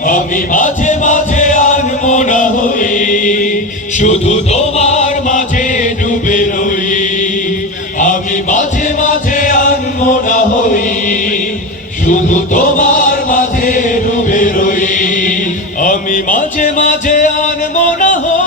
আমি মাঝে মাঝে আনমো না হই, শুধু তোমার মাঝে ডুবে রই। আমি মাঝে মাঝে আনমো না হই, শুধু তোমার মাঝে ডুবে রই। আমি মাঝে মাঝে আনমো না হই,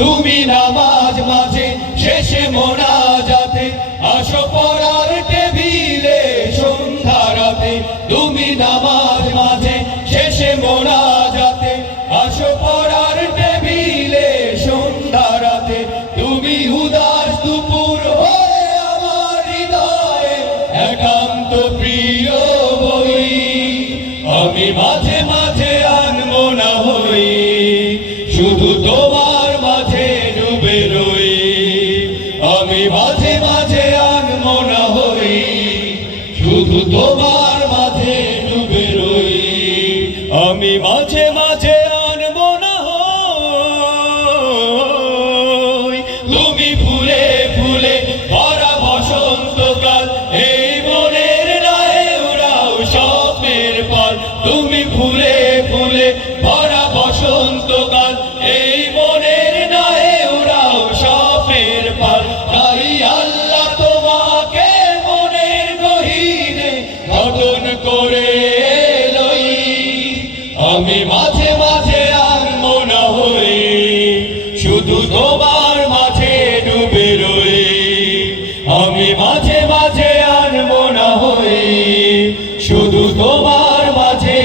তুমি নামাজ মাঝে শেষে মোনাজাতে আসো পড়ার টেবিলে সন্ধ্যা রাতে। তুমি নামাজ মাঝে শেষে মোনাজাতে আসো পড়ার টেবিলে সন্ধ্যা রাতে। তুমি উদাস দুপুর হয়ে আমার হৃদয়ে একান্ত প্রিয় বই। আমি মাঝে মাঝে আনমো না হই, শুধু তোমার মাঝে ডুবে রই। আমি মাঝে মাঝে আনমো না হই, শুধু তোমার মাঝে ডুবে রই। আমি মাঝে মাঝে আনমো না হই, তুমি ফুলে ফুলে ভরা বসন্তকাল, এই মনের রাহে উড়াও স্বপ্নের পাল। তুমি ফুলে ফুলে ভরা বসন্তকাল, এই মনের রাহে উড়াও স্বপ্নের পাল। তাই আল্লাহ তোমাকে মনের গহীনে গঠন করে লই। আমি মাঝে মাঝে আনমো না হই, শুধু তোমার মাঝে ডুবে রই। আমি মাঝে মাঝে আনমো না হই, শুধু তোমার মাঝে